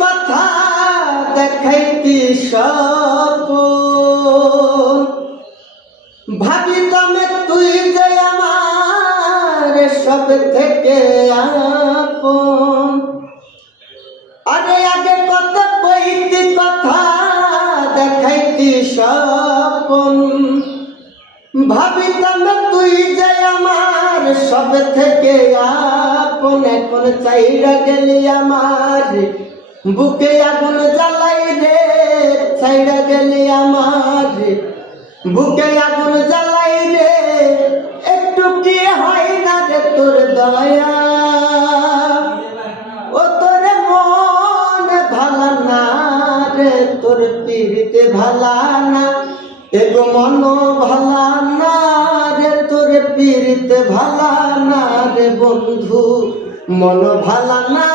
কথা দেখাইতি স্বপন ভাবি তবে তুই যে আমার সব থেকে আপন আরে আগে কত কইতি কথা দেখাইতি স্বপন ভাবি তবে তুই যে আমার সব থেকে আপন এখন চাইরা গেলি আমার বুকে আগুন জ্বালাই রে চাইরা গেলি আমার বুকে আগুন জ্বালাই রে একটু কি হয় না রে তোর দয়া ও তোর মন ভালা না রে তোর পিড়িতে ভালা না এগো মন ভালা না রে তোর পিড়িতে ভালা না রে বন্ধু মন ভালা না